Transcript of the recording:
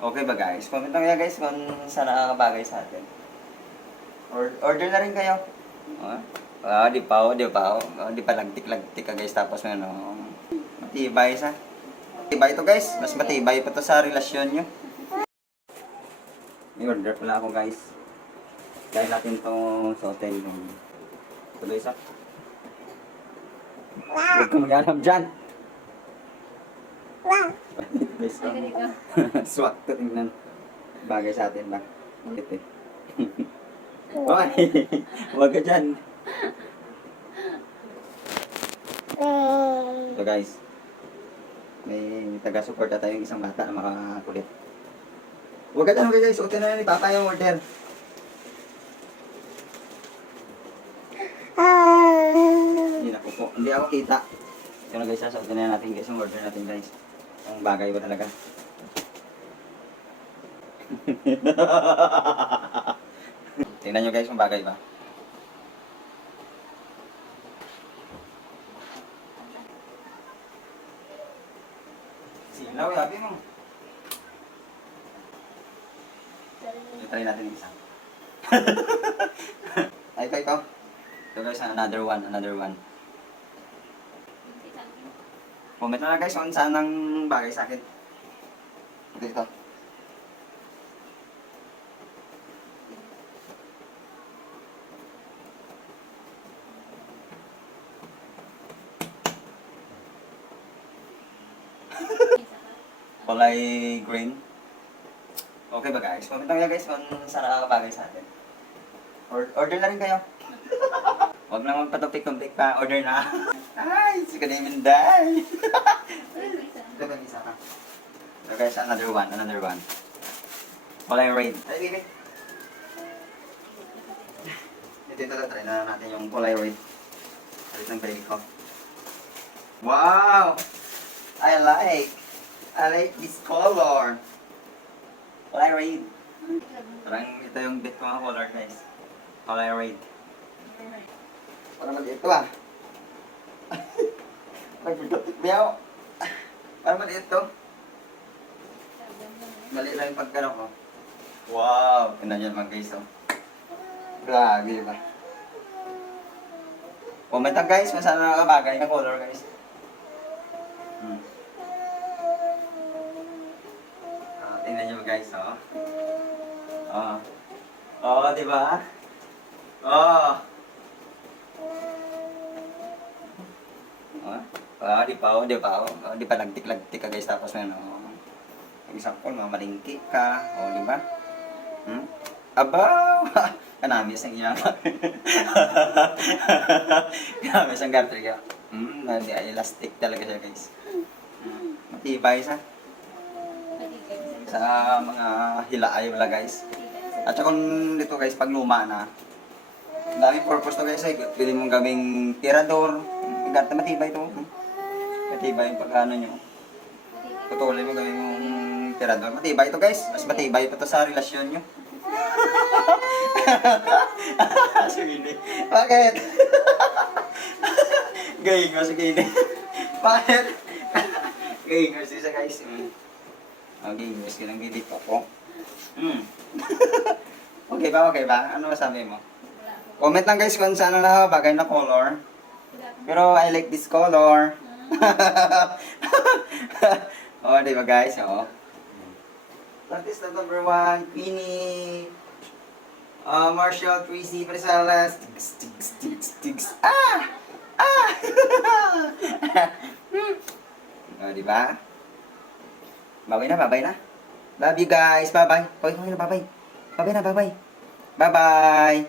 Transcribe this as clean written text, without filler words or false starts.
Okay ba guys? Comment lang kayo guys kung saan nakakabagay sa atin. Order na rin kayo. Di pa ako, di pa ako. Di pa lagtik-lagtik ka guys. Tapos ano, matibay sa. Matibay to guys. Mas matibay pa to sa relasyon nyo. May order pala ako guys. Dahil natin itong sa hotel. Tuloy sa. Huwag kang mag-alam dyan. Guys, swak to tingnan. Bagay sa atin ba? Bakit eh? Hoy! Huwag ka dyan. So guys, may taga-support na tayong isang bata na makakulit. Huwag ka dyan, guys. Suotin na ni Papa yung order. Hindi na po. Hindi ako kita. Yun guys, suotin na natin guys yung order natin guys. Ang bagay ba talaga? Tingnan nyo guys kung bagay ba. Silaw, sabi mo. Try natin yung isa. Ay, ito. Ito guys, another one. Comment na lang guys kung saan ang bagay sa akin. Ito. Kulay green. Okay ba guys? Comment lang guys kung saan nakakabagay sa atin. Order na rin kayo. Huwag na magpatupik-tumpik pa. Order na. Ay, si Kanimin Day. Ito ba isa ka? So guys, another one. Kulay red. Ay, baby. Ito, try na natin yung kulay red. Alit ng baby ko. Wow! I like this color. Kulay red. Parang ito yung bit ko mga color guys. Kulay red. Parang maliit ito ah. Meow. Parang maliit ito. Maliit lang yung pagkano ko. Wow! Tignan yan mga guys oh. Grabe diba? Comment lang guys kung saan nakakabagay na color guys. Tingnan nyo guys oh. Diba? Di pa lagtik-lagtik ka guys tapos ano. Example, mamalingki ka, di ba? Abaw! Kanamis ang iyang. Kanamis ang garter ka. Hindi ay elastic talaga siya guys. Matibay sa mga hilaay wala guys. At saka kung dito guys, pag luma na, daming purpose to guys. Pwede mong gawing tirador. Garter matibay to. Matibay yung pagkano nyo. Putulin mo gawin mong tirador. Matibay ito guys. Mas matibay pa to sa relasyon nyo. Sige. Bakit? Gaying mo, sige. Bakit? Gaying mo siya guys. Okay, guys, kinang gilip ako. Okay ba? Ano masabi mo? Comment lang guys kung saan na bagay na color. Pero I like this color. Diba guys? Artist number 1, Queenie. Marshall, Tracy, Priscilla. Sticks. Diba? Babay na. Love you guys. Bye-bye. Bye-bye. Bye-bye. Bye-bye.